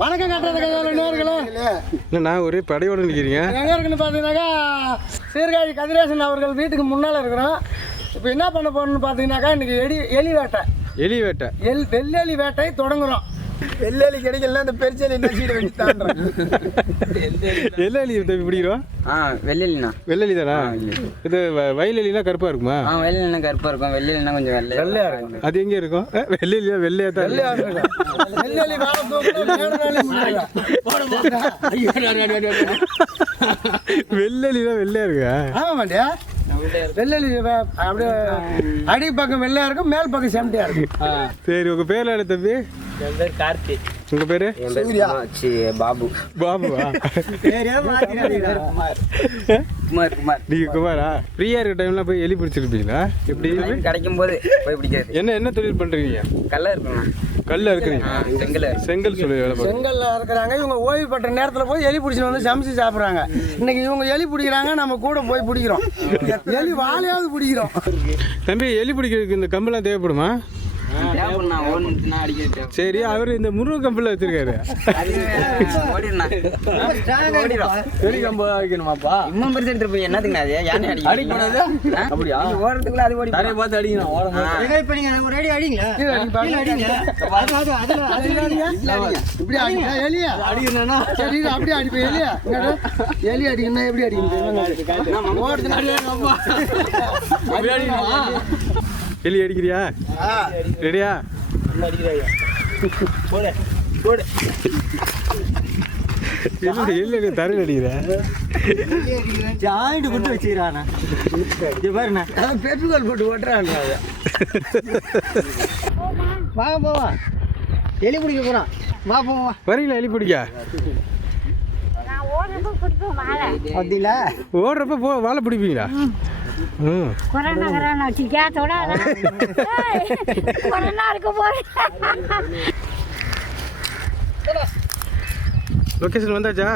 வணக்கம் கட்டுறது கையாள நேர்களே என்னண்ணா ஒரே படையோடு நிற்கிறீங்க எங்கே இருக்குன்னு பார்த்தீங்கன்னாக்கா சீர்காழி கதிரேசன் அவர்கள் வீட்டுக்கு முன்னால் இருக்கிறோம். இப்போ என்ன பண்ண போறோம்னு பார்த்தீங்கன்னாக்கா இன்னைக்கு எலி எலி வேட்டை. எலி வேட்டை. எல் வெள்ளெலி வேட்டை தொடங்குறோம். வெள்ளேலி கிடைக்கல அந்த பெருச்சேலி நசிட்டு வச்சு தாண்டுறேன்? எலி தம்பி பிடிக்கிறோம்? ஆ வெள்ளைலிண்ணா. வெள்ளெலி தானா இது வ- வயல் எலினா கருப்பாக இருக்குமா? ஆ வெள்ளைலினா கருப்பாக இருக்கும். வெள்ளைலினா கொஞ்சம் வெள்ளை. வெள்ளையா இருக்கும். அது எங்கே இருக்கும்? அஹ், வெள்ளையிலியா வெள்ளையா தான் வெள்ளையா இருக்கும். வெள்ளெலி வேலை தூக்கணும் மேடனாலே முடியல. வெள்ளெலி தான் வெள்ளையா இருக்கா? ஆமா மாட்டியா வெள்ளெலி வே- அப்படியே அடி பக்கம் வெள்ளையா இருக்கும் மேல் பக்கம் செம்டியா இருக்கும். சரி உங்கள் பேர் என்ன தம்பி? என் பேர் கார்த்தி. உங்கள் பேர்? சூர்யா. சி பாபு. பாபுவா? குமார். குமார் நீங்கள் குமாரா? ஃப்ரீயாக இருக்க டைம்லாம் போய் எலி பிடிச்சிருப்பீங்களா? எப்படி? கிடைக்கும் போது போய் பிடிக்காது. என்ன என்ன தொழில் பண்ணுறீங்க கல்ல இருக்குண்ணா கல்ல இருக்கிறீங்க. செங்கல் செங்கல் சொல்லி வேலை செங்கல்ல இருக்கிறாங்க. இவங்க ஓய்வு பெற்ற நேரத்தில் போய் எலி பிடிச்சிட்டு வந்து சமைச்சு சாப்பிட்றாங்க. இன்னைக்கு இவங்க எலி பிடிக்கிறாங்க நம்ம கூட போய் பிடிக்கிறோம். எலி வாழையாவது பிடிக்கிறோம். தம்பி எலி பிடிக்கிறதுக்கு இந்த கம்பெல்லாம் தேவைப்படுமா? சரி அவர் இந்த முருகன் கம்பில் வச்சிருக்காரு. பெரிய கம்பு வைக்கணுமாப்பா? இன்னும் பெருசு எடுத்துட்டு போய் என்னதுங்கண்ணா அது? யானை அடிக்க அடிக்கக்கூடாது? அப்படியா? ஓடுறதுக்குள்ள அது ஓடி தரையை பார்த்து அடிக்கணும் ஓட கீழே அடி பாருங்க. அதுல அடிங்க. இப்படி அடிங்க. எலியா. அடிக்கணும்னா சரி இது அப்படியே அடிப்பேன் எலியா. இங்கடா. எலி அடிக்கணும்னா எப்படி அடிக்கணுமா? எலி அடிக்கிறியா? ரெடியா? இல்லை இல்லை இல்லை தரையில் அடிக்கிறேன் ஜாயிண்ட் கொடுத்து வச்சுக்கிறானா? இது பாருண்ணா. போட்டு ஓட்டுறாங்க வாங்க போவா எலி பிடிக்க போறான். வா போவா வரீங்களா எலி பிடிக்க? நான் ஓடுறப்ப வாழை பிடிப்பீங்களா? கொரோனா கொரோனா வச்சுக்கியா தொடாத கொரோனா இருக்க போறேன். லொக்கேஷன் வந்தாச்சா?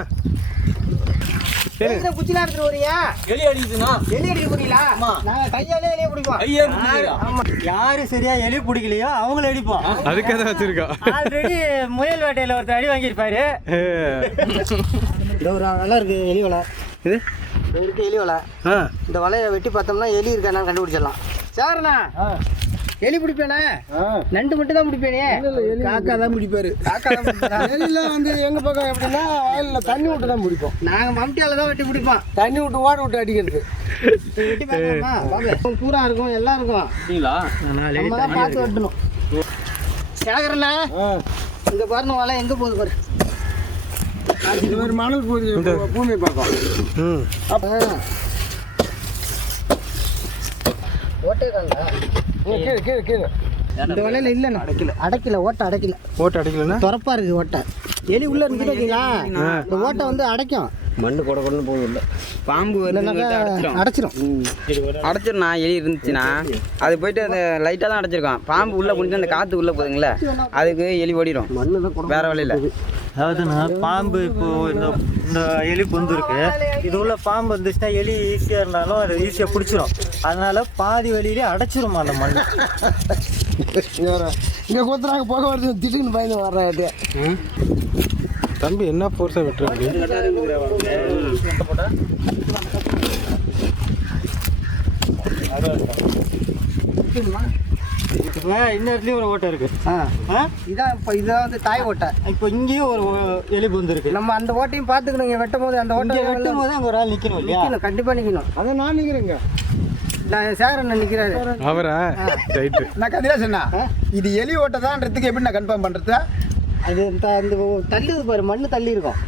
குச்சிலாம் எடுத்துட்டு வரியா எலி அடிக்குதுண்ணா. எலி அடிக்க போறீங்களா? நாங்க கையாலே எலியை பிடிப்போம். ஐயே குடிக்கிறா. யாரு சரியா எலி பிடிக்கலையோ அவங்கள அடிப்போம். அதுக்காக தான் வச்சிருக்கோம். ஆல்ரெடி முயல் வேட்டையில ஒருத்தர் அடி வாங்கியிருப்பாரு. ஒரு நல்லா இருக்கு எலி வலை இது? இருக்கு எலி வலை. இந்த வலையை வெட்டி பார்த்தோம்னா எலி இருக்கா என்னன்னு கண்டுபிடிச்சிடலாம். சார்ண்ணா எலி பிடிப்பேனே? நண்டு மட்டும் தான் பிடிப்பேனே காக்கா தான் பிடிப்பாரு. காக்கா தான் பிடிப்பாரு? எலியில வந்து எங்க பக்கம் எப்படின்னா வயல்ல தண்ணி விட்டு தான் பிடிப்போம் நாங்க மம்டியால தான் வெட்டி பிடிப்போம். தண்ணி விட்டு ஓட விட்டு அடிக்கிறது. வெட்டி பார்க்கலாமா? வாங்க. பூரா இருக்கும் எல்லாம் இருக்கும். அப்படிங்களா? நம்ம தான் பார்த்து வெட்டணும். சேகரண்ணா இங்க பாருங்க வலை எங்க போகுது பாரு. இது மாதிரி மணல் போகுது பூமி பக்கம். ம். ஓட்டே கீழே கீழே கீழே. இந்த வலையில இல்லைண்ணா. அடைக்கல. அடைக்கல ஓட்டை அடைக்கல. ஓட்டு அடிக்கலன்னா திறப்பா இருக்கு ஓட்டை. எலி உள்ள இருந்து வைங்களா இந்த ஓட்டை வந்து அடைக்கும். மண்ணு கொட கொடன்னு போகும் இல்லை பாம்பு அடைச்சிடும் அடைச்சிரும். அடைச்சிருண்ணா எலி இருந்துச்சுன்னா அது போயிட்டு அந்த லைட்டாக தான் அடைச்சிருக்கான். பாம்பு உள்ளே புடிச்சு அந்த காற்று உள்ளே போகுதுங்களே அதுக்கு எலி ஓடிடும் வேற வழியில். அதாவதுன்னா பாம்பு இப்போ இந்த இந்த எலி பொந்து இருக்கு. இது உள்ள பாம்பு வந்துச்சுன்னா எலி ஈஸியா இருந்தாலும் அது ஈஸியா பிடிச்சிரும். அதனால பாதி வழியிலே அடைச்சிருமா அந்த மண் இங்க கொத்துறாங்க போக வருது. திட்டுக்குன்னு பயந்து வர்றாரு தம்பி என்ன ஃபோர்ஸாக வெட்டுறாரு இப்போ இந்த இடத்துலயும் ஒரு ஓட்டை இருக்கு. ஆ. ஆ? இதான் இப்போ இதான் வந்து தாய் ஓட்டை. இப்போ இங்கேயும் ஒரு ஓ- எலி பொந்து இருக்கு நம்ம அந்த ஓட்டையும் பார்த்துக்கணுங்க வெட்டும் போது அந்த ஓட்டை வெட்டும் போது அங்க ஒரு ஆள் நிக்கணும் இல்லையா? நிற்கணும் கண்டிப்பாக நிற்கணும் அதை நான் நிற்கிறேங்க நான் சேகரன் நிற்கிறாரு அவரா? நான் கதிரேசண்ணா இது எலி ஓட்டதான்றதுக்கு எப்படி நான் கன்ஃபார்ம் பண்றது அது இந்த அந்த தள்ளுது பாரு மண்ணு தள்ளி இருக்கும்.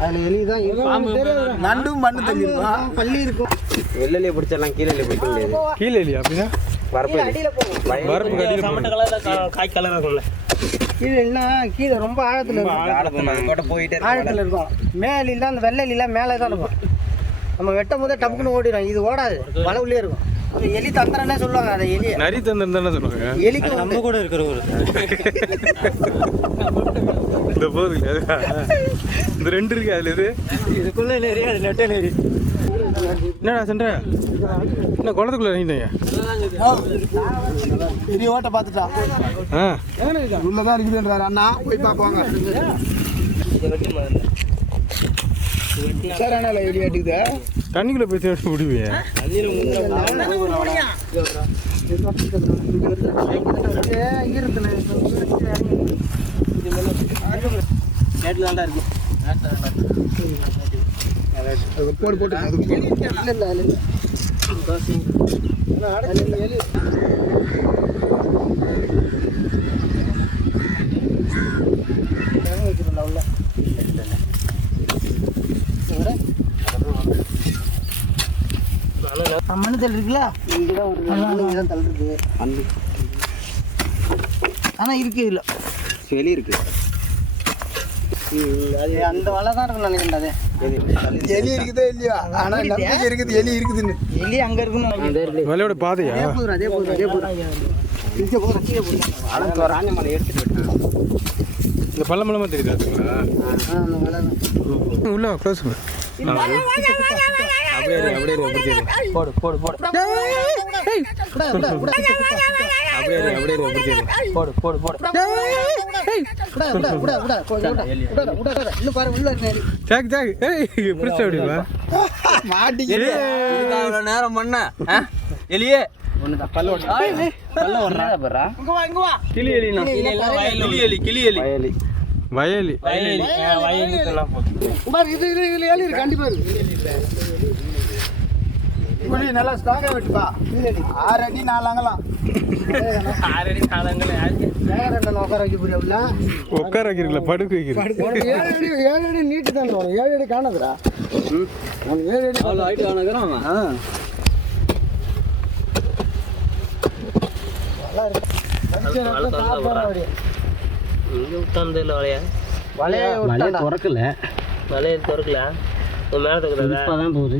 அதில் எலி தான் இருக்கும். நண்டும் மண்ணு தள்ளிருக்கோம் பள்ளி இருக்கும். வெள்ளையிலே பிடிச்சிடலாம் கீழே பிடிக்க முடியாது கீழே இல்லையா அப்படின்னா? வரப்பு அடியில் போகும். வரப்பு கடியில் காய் கலர் இருக்கும்ல. கீழே என்ன? கீழே ரொம்ப ஆழத்தில் இருக்கும். போயிட்டே ஆழத்தில் இருக்கும். மேல் இல்லை அந்த வெள்ளை இல்லை மேலே தான் இருக்கும். நம்ம வெட்டும் போதே டப்புக்குன்னு ஓடிடும். இது ஓடாது. வலை உள்ளே இருக்கும். அது எலி தந்திரன்னே சொல்லுவாங்க அதை எலி நரி தந்திரம் தானே சொல்லுவாங்க? எலிக்கு நம்ம கூட இருக்கிற ஒரு இந்த போதுங்க? இந்த ரெண்டு இருக்கு அதுல இது இதுக்குள்ள நெறி அது நெட்ட நெறி. என்னடா சென்ற? என்ன குளத்துக்குள்ள இறங்கிட்டீங்க? பெரிய ஓட்டை பார்த்துட்டான் ஆ. உள்ளதான் இருக்குதுன்றாரு அண்ணா. போய் பார்ப்பாங்க. சார் அண்ணா எலி ஆட்டுக்குது தண்ணிக்குள்ள போய் தேடி விடுவீங்க போடு போட்டு அது மண்ணு தள்ளு இருக்குல்ல இங்கதான் தள்ளு இருக்கு. ஆனால் இருக்கு இல்ல வெளியே இருக்கு அது அந்த வலை தான் இருக்கும் நினைக்கிறேன் அது. எலி இருக்குதோ இல்லையா ஆனா நம்பிக்கை இருக்குது எலி இருக்குதுன்னு எலி அங்க இருக்குன்னு வலையோட பாதையா அதே போதும் அதே போதும் அதே போதும் இங்க போதும் கீழே போதும் ராணிமலை எடுத்துட்டு இந்த பள்ளமளமா தெரியுதா அதுங்களா? ஆ, அந்த வலை தான் உள்ள க்ளோஸ் பண்ணு அப்படியே அப்படியே. போடு போடு போடு. அப்படியே அப்படியே அப்படியே. போடு போடு போடு நேரம் பண்ண எலியே. ஒண்ணுதான் பல்ல ஓடுறா. பல்ல கிளி எலி கிளி எலி கிளி எலி. வயலி. பாரு, இது இது இதுல எலி இருக்கு கண்டிப்பா இருக்கு புளி நல்லா ஸ்ட்ராங்கா வெட்டுப்பா. ஆறு அடி நாலு அங்கலாம் வேற என்ன உட்கார வைக்க உள்ள? உட்கார வைக்கிறீங்களா? படுக்க வைக்கிறீங்க ஏழு அடி ஏழு அடி நீட்டு தான் வரும் ஏழு அடி காணாதுடா. உனக்கு ஏழு அடி அவ்வளோ ஹைட் ஆனதுக்கு ஆ. வலையை விட்டாடா. திறக்கல. மலையை திறக்கல. மேலே திறக்கிறதா இப்பதான் போகுது.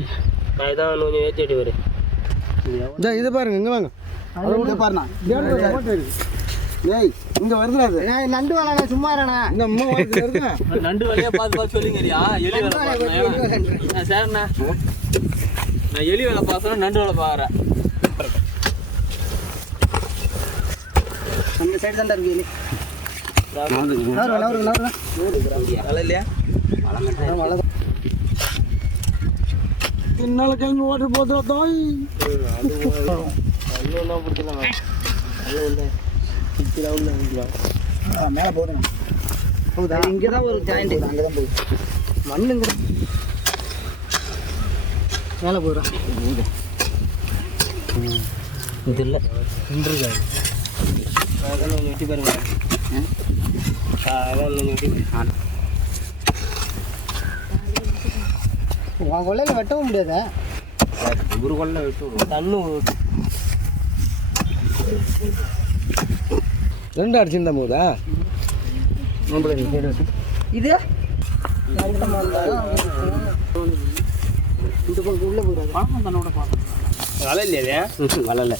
நான் இதான் கொஞ்சம் ஏற்றி வெட்டி வரு இதோ இது பாருங்க இங்க வாங்க. பாருண்ணா. ஏய் இங்க வருதுடா அது. நான் நண்டு வலைண்ணா, சும்மா இருண்ணா. இந்த அம்மா வருது. வருதா நண்டு வலையா பார்த்து பார்த்து சொல்லிங்கறியா? எலி வேலை சரிண்ணா. நான் எலி வேலை பார்க்கணும் நண்டு வேலை அந்த side தான்டா இருக்கு எலி. வேலை இல்லையா? பின்னால கிளம்பி ஓட்டு போதுடா தாய் மேல போதும் போகுதா? இங்கதான் ஒரு joint. அங்கதான் போகுது. மண்ணுங்க மேலே போயிடும் இது இல்லை. வெட்டி பாருங்க. கொஞ்சம் வெட்டி பாருங்க உன் கொள்ளையில வெட்டவும் முடியாத? ஒரு கொள்ள வெட்டு தண்ணு ரெண்டு அடிச்சிருந்தா போதா இது? இந்த பக்கம் உள்ள போயிடாது பழக்கம் தன்னோட பார்க்கணும் வலை இல்லையா வலை இல்லை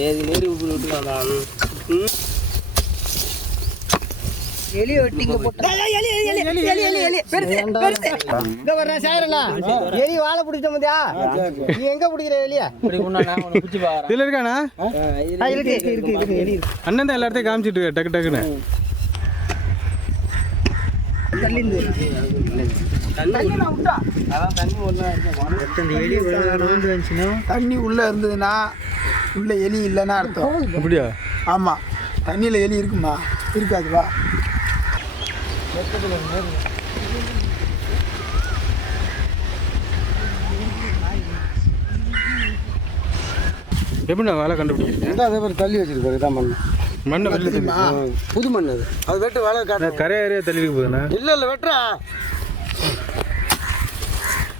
ஏது நேரி விட்டு விட்டுக்கலாம் எலி வெட்டி இங்க போட்டு. எலி எலி எலி எலி எலி எலி எலி பெருசு பெருசு. இங்க வர்றேன் சாயரண்ணா எலி வாழை பிடிச்ச மதியா நீ எங்க பிடிக்கிற எலியா? இதுல இருக்கானா இருக்கு இருக்கு இருக்கு இருக்கு எலி இருக்கு. அண்ணன் தான் எல்லாத்தையும் காமிச்சிட்டு இருக்க டக்கு டக்குன்னு. தள்ளி இருந்து தண்ணி உள்ள இருந்ததுன்னா உள்ள எலி இல்லைன்னா அர்த்தம். அப்படியா? ஆமா. தண்ணியில எலி இருக்குமா? இருக்காது வா. எப்படிண்ணா வேலை கண்டுபிடிக்கிறீங்க? இந்த அதே மாதிரி தள்ளி வச்சிருக்காரு தான் மண்ணு. மண்ணை வெளில தள்ளி புது மண் அது. அது வெட்டு வேலை காட்டு கரை ஏறியா தள்ளி இருக்கு போதுண்ணா இல்ல இல்ல வெட்டுறா.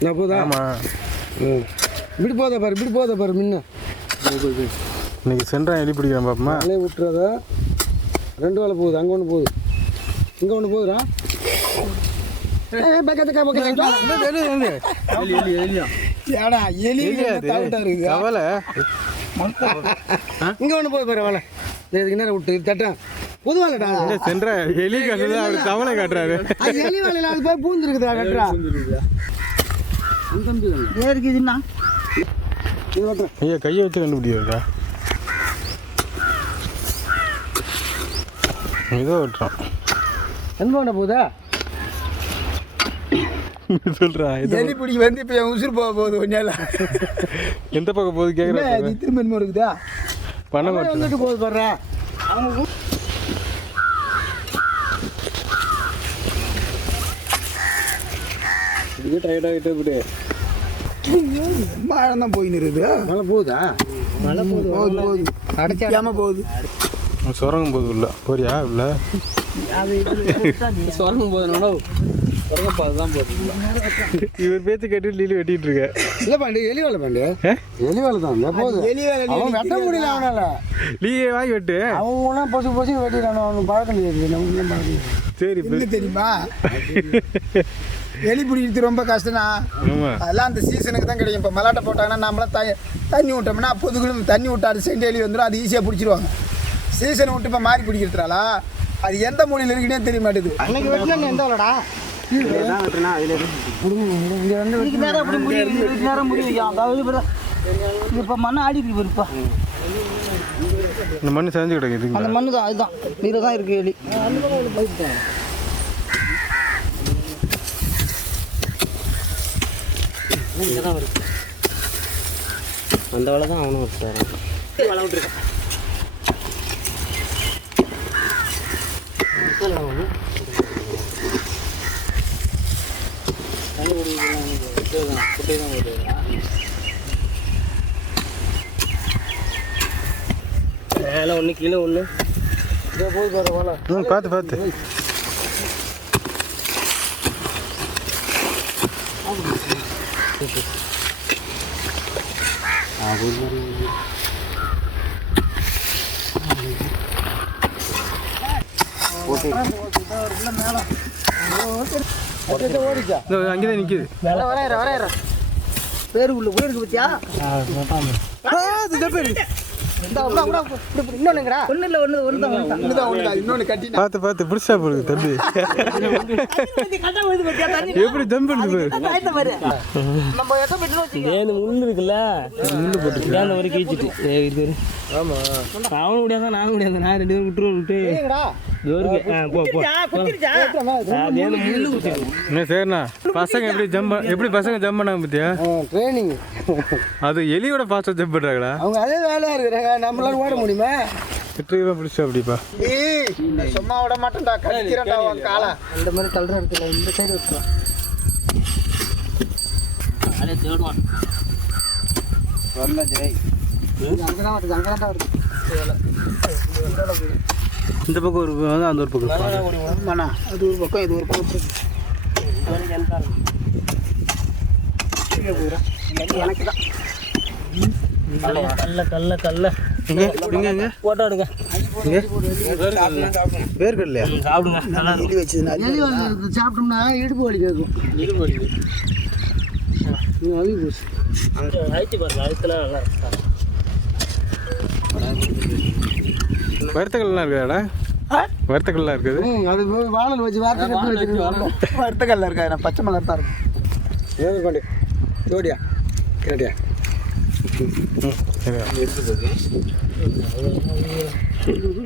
நான் போதா. ஆமா. ம். இப்படி போதா பாரு இப்படி போதா பாரு முன்ன. இன்னைக்கு சென்றான் எலி பிடிக்கிறேன் பாப்பமா? அலைய விட்டுறத? ரெண்டு வேலை போகுது அங்கே ஒன்று போகுது. இங்கே ஒன்று போகுதுடா. ஏடா எலி கவலை? இங்கே ஒன்று போகுது பாரு வேலை இதுக்கு நேரம் விட்டு தட்டேன் புது வேலைடா இந்த சென்ற எலி காட்டுறது அவர் கவலை காட்டுறாரு. எலி வேலையில் அது போய் பூந்துருக்குதா வெட்டுறா. ஏன் வெட்டுறேன் ஐயா கையை வச்சு கண்டுபிடிக்கிறா. ஏதோ வெட்டுறான். பண்ண போகுதா சொல்றா எந்த எலி பிடிக்க வந்து இப்போ என் உசுறு போக போகுது ஒன்றால எந்த பக்கம் போகுது கேட்குறா இது திரும்ப என்னமோ இருக்குதா? பண்ண மாட்டேன். வந்துட்டு போகுது பாடுறா இது டைட்டாக கிட்ட விடு மழை தான் இருக்குது. மழை போகுதா? போகுது போகுது போகுது. சுரங்கம் போகுது உள்ள. போறியா உள்ள? சொரங்கும் போதுனால சொரங்க பார்த்து தான் போகுது இவர் பேச்சு கேட்டு லீலு வெட்டிட்டு இருக்க இல்லை பாண்டி எலி வேலை பாண்டி எலி வேலை தான் போகுது எலி வேலை அவன் வெட்ட முடியல அவனால. லீயே வாங்கி வெட்டு. அவன் ஒன்றா பொசு பொசு வெட்டிடுறான் அவனுக்கு பழக்கம் தெரியுது. நமக்கு பழக்கம். சரி தெரியுமா? எலி பிடிக்கிறது ரொம்ப கஷ்டம்னா ஆமா. அதெல்லாம் அந்த சீசனுக்கு தான் கிடைக்கும். இப்போ மலாட்டை போட்டாங்கன்னா நம்மளாம் த தண்ணி விட்டோம்னா பொதுகளும் தண்ணி விட்டா அது செண்டு எலி வந்துடும் அது ஈஸியாக பிடிச்சிருவாங்க. சீசனை விட்டு இப்போ மாறி பிடிக்கிறதுனால அது எந்த மூலையில் இருக்குன்னே தெரிய மாட்டேது அன்னைக்கு வெட்டினா எந்த அதாவது இப்போ இப்போ மண்ணை ஆடி இருக்கு இருப்பா இந்த மண்ணு செஞ்சு கிடக்கு அந்த மண்ணு தான் அதுதான். இதில் தான் இருக்கு எலி. அந்த வேலை தான் அவனும் விட்டாரு மேலே ஒன்று கீழே ஒன்று ம் பார்த்து பார்த்து. இதோ அங்கேதான் நிக்குது. பேருக்குள்ள கூட இருக்கு பத்தியா? பார்த்து பார்த்து பிடிச்சா போடுது தம்பி. எப்படி வச்சுக்கோ. ஏன் முள்ளு இருக்குல்ல? முள்ளு போட்டு ஏன் ஒரு கீச்சிட்டு இது ஆமா. அவனும் முடியாத நானும் முடியாத நான் ரெண்டு பேரும் விட்டுருவோம் விட்டு சரிண்ணா பசங்க எப்படி ஜம்ப் எப்படி பசங்க ஜம்ப் பண்ணாங்க பத்தியா? ட்ரைனிங் அது எலியோட ஃபாஸ்ட்டாக ஜம்ப் பண்ணுறாங்களா அவங்க அதே வேலையாக இருக்கிறாங்க. நம்மளால ஓட முடியுமா? வெற்றிகரமாக பிடிச்சா அப்படிப்பா ஏய் நான் சும்மா விட மாட்டேன்டா. கடிக்கிறேன்டா உன் காலை. இந்த மாதிரி கலர் இருக்குல்ல இந்த சைடு வச்சுக்கோ. அதே தேடுவான் அங்கே தான் வருது அங்கே தான் வருது. இந்த பக்கம் ஒரு வந்து அந்த ஒரு பக்கம். மண்ணா அது ஒரு பக்கம் இது ஒரு பக்கம். எனக்கு தான். கல்ல கல்ல கல்ல. இங்கே இங்கே இங்கே. போட்டோ எடுங்க. இங்கே. வேர்க்கடலையா? சாப்பிடுங்க. நல்லா எலி வந்து சாப்பிட்டோம்னா இடுப்பு வலி கேட்கும். நீ அழுகி போச்சு அழுத்தி பாருங்க அழுத்தினா நல்லா இருக்கும் வறுத்தக்கல்லாம் இருக்காடா வறுத்தக்கல்லாம் இருக்குது. அது வாழல் வச்சு வார்த்தை கட்டி வச்சிருக்கோம். வறுத்தக்கல்ல இருக்கா நான் பச்சை மலர் தான் இருக்கும். ஏது பாண்டி ஜோடியா? கேட்டியா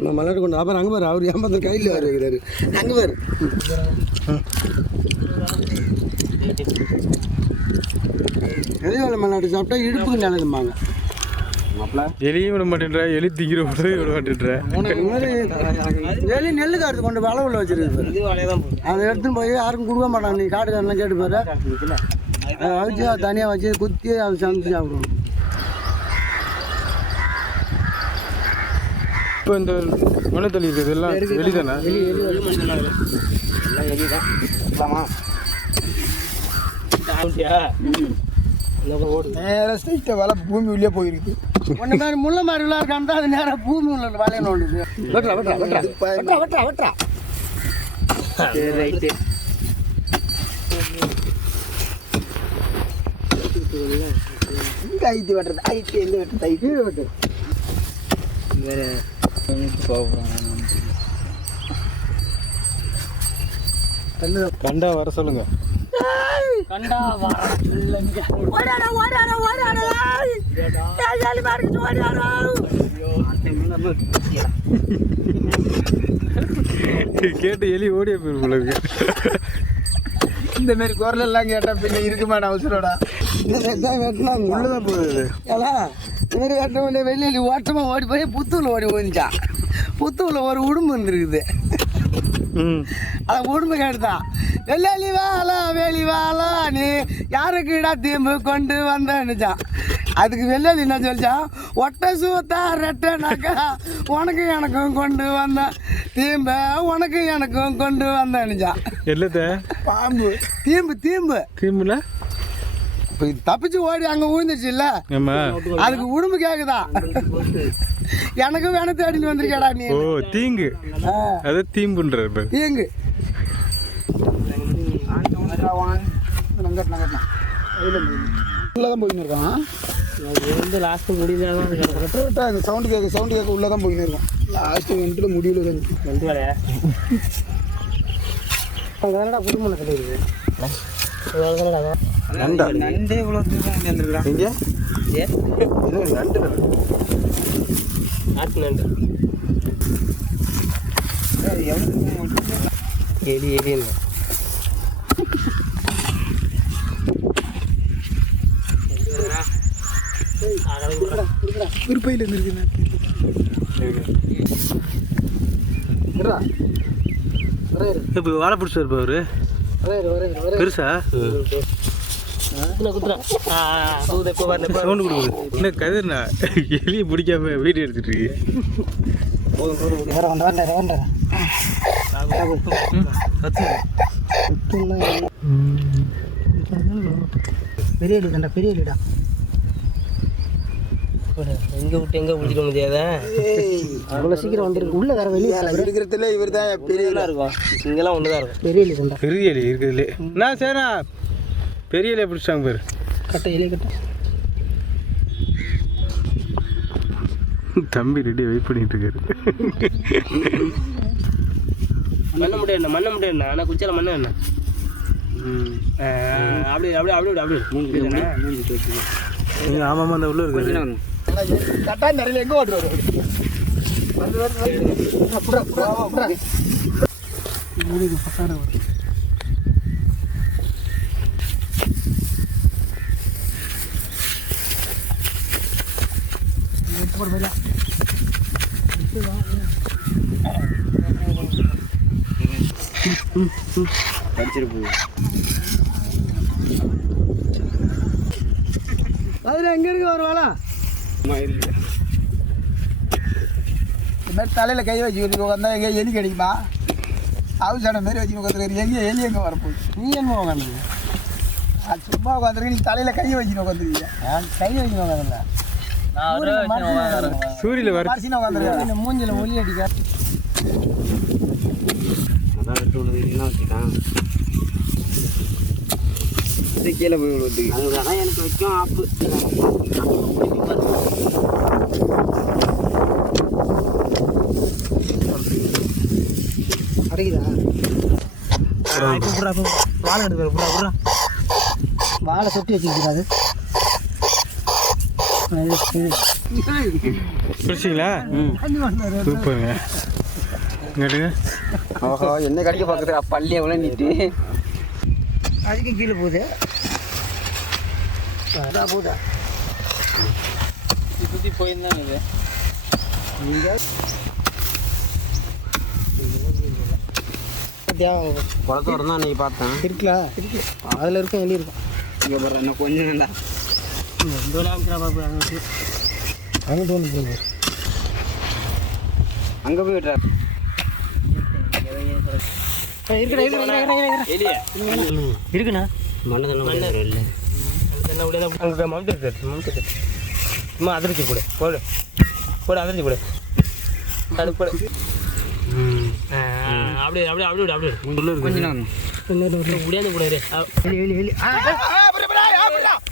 நான் மல்லாட்டு கொண்டு அப்புறம் அங்கே பாரு அவர் ஏமாத்த கையில் வர வைக்கிறாரு. அங்கே பாரு. எலிவாழை மல்லாட்டு சாப்பிட்டா இடுப்புக்கு நல்லதும்பாங்க எலியும் விட மாட்டேன்ற எலி திங்கிற விட விட மாட்டேன்ற. இந்த மாதிரி எலி நெல்லு காட்டு கொண்டு அளவில் வச்சிருக்கு பாரு. இது வலையை தான் போகுது அதை எடுத்துன்னு போய் யாருக்கும் கொடுக்க மாட்டாங்க நீ காட்டுக்காரெல்லாம் கேட்டு பாரு அதை அவிச்சு தனியாக வச்சு குத்தி அதை சமைச்சு சாப்பிடுவோம் இப்போ இந்த மனத்தள்ளி இருக்குது எல்லாம் எலி தானே நேராக ஸ்ட்ரைட்டாக வலை பூமி உள்ளே போயிருக்குது ஒன்று மாதிரி முள்ள மாதிரிலாம் இருக்கான்னு அது நேராக பூமி உள்ள வலையை நோண்டுது. வெட்டுறா வெட்டுறா வெட்டுறா. வெட்டுறா வெட்டுறா வெட்டுறா. இங்கே ஐத்து வெட்டுறது ஐத்து எந்த வெட்டுறது ஐத்து. கீழே வெட்டு கண்டா வர சொல்லுங்க. கண்டா வாடா சொல்லுங்க. ஓடாடா ஓடாடா ஓடாடா. ஏழு பேருக்கு ஓடாடா. கேட்டு எலி ஓடிய போயிரு இருக்கு. இந்த மாதிரி குரல் எல்லாம் கேட்டா பின்ன இருக்குமா அவசரோடா வெட்டினா உள்ளதான் போகுது மாதிரி வெட்டவங்க வெளியில் ஓட்டமாக ஓடி போய் புத்தூரில் ஓடி ஓடிச்சான் புத்தூரில் ஒரு உடும்பு வந்துருக்குது. ம். அதை உடும்பு கேட்டுதான் வெள்ளாளி வாழா வேலி வாழா நீ யாருக்குடா தீம்பு கொண்டு வந்தேன்னுச்சான் அதுக்கு வெள்ளாளி என்ன சொல்லிச்சான் ஒட்டை சூத்தா ரெட்டனாக்கா உனக்கு எனக்கும் கொண்டு வந்தேன் தீம்ப உனக்கு எனக்கும் கொண்டு வந்தேன்னுச்சான் எல்லாத்த பாம்பு. தீம்பு தீம்பு. தீம்புல? இப்போ தப்பிச்சு ஓடி அங்கே ஊந்துச்சு இல்லை? ஆமா அதுக்கு உடும்பு கேக்குதா? எனக்கு வேணும் தேடிட்டு வந்திருக்கேடா நீ? ஓ தீங்கு. அது தீம்புன்ற தீங்கு. உள்ளே தான் போயின்னு இருக்கான். வந்து லாஸ்ட்டு முடியல தான் இந்த சவுண்டு கேட்க சவுண்டு கேட்க உள்ளே தான் போயின்னு இருக்கும் லாஸ்ட்டு வந்துட்டு முடிவில் தான் வந்து வேலையா அங்கே தானடா புதுமலை கிடையாது நண்டா நண்டே இவ்வளோ தூரம் வந்துருக்குறான் எங்கே? ஏ? நண்டு? ஆட்டு நண்டு. எலி எலி இல்லை விருப்பையில் இருந்துருக்குண்ணா இப்போ வாழை பிடிச்சி இருப்பா அவரு. பெருசா? சவுண்டு கொடுக்குது. என்ன கதிர்ண்ணா எலியை பிடிக்காம வீடியோ எடுத்துட்டு பெரிய எலிதான்டா பெரிய எலிடா. எங்கே விட்டு எங்கே பிடிச்சிட முடியாதா? அவ்வளோ சீக்கிரம் வந்துருக்கு உள்ள வேற வெளியே இருக்கிறதுல இவர் தான் பெரிய இருக்கும் இங்கெல்லாம் ஒன்று தான் இருக்கும். பெரிய பெரிய எலி இருக்குதுலே என்ன சேனா பெரிய எலியை பிடிச்சிட்டாங்க பேர் கட்டை எலி கட்டை தம்பி ரெடி வெயிட் பண்ணிட்டு இருக்காரு மண்ண முடியாது மண்ண முடியாது ஆனால் குச்சியில் மண்ண என்ன அப்படியே அப்படியே அப்படியே அப்படியே நீங்கள் ஆமாம் அந்த உள்ள இருக்காரு கட்டா நிறைய எங்கே ஓட்டுவார் அதில் எங்கே இருக்கு ஒரு வேலை இந்த மாதிரி தலையில் கை வச்சு உட்காந்தா எங்கே எலி கிடைக்குமா? அவசான மாரி வச்சு உட்காந்துருக்காரு எங்கே எலி எங்கே வரப்போகுது நீ என்ன உட்காந்துருக்க சும்மா உட்காந்துருக்கு நீ தலையில் கை வச்சு உட்காந்துருக்கீங்க கை வச்சு உட்காந்துருல சூரியல வர மூஞ்சில் ஒலி அடிக்க. கீழே போய் விழுவுது அதுதான் எனக்கு வைக்கும் ஆப்பு. அடைக்குதா வாழை எடுத்து வாழை சொட்டி வச்சுக்கிறாது பிடிச்சிங்களா சூப்பருங்க. ஓஹோ என்ன கடிக்க பார்க்குறா பள்ளி எவ்வளோ நீட்டு? அதுக்கு கீழே போகுது. அதான் போதா சுற்றி போயிருந்தான் இது. குளத்தோட தான் அன்றைக்கி பார்த்தேன். இருக்கலாம் இருக்கு. அதில் இருக்கும் இருக்கும். இங்கே பாரு என்ன கொஞ்சம் வேண்டா அங்கே தோணு போகுது அங்கே போய் விட்றா இருக்கடா இருக்கடா இருக்குண்ணா மண்ணு தண்ணி இல்லை தண்ணி அங்கே மம்ட்டு இருக்கு மம்ட்டு இருக்கு சும்மா அதிர்ச்சி போடு போடு போடு அதிர்ச்சி போடு அது போடு அப்படியே அப்படியே அப்படியே அப்படியே விடு. கொஞ்சம் நேரம் முடியாது போடு எலி எலி எலி ஆ விட விட விட விட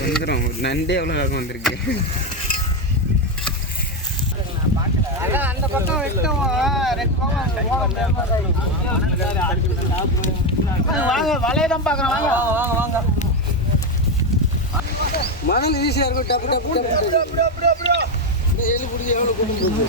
வந்துடும் நண்டே எவ்வளோ வேகம் வந்திருக்கு அந்த பக்கம் வாங்க. வலையை தான் பார்க்குறோம் வாங்க வாங்க வாங்க. மணல் ஈஸியாக இருக்கும். டப்பு டப்பு டப்பு எலி பிடிக்க எவ்வளோ கூட்டம் போகுது?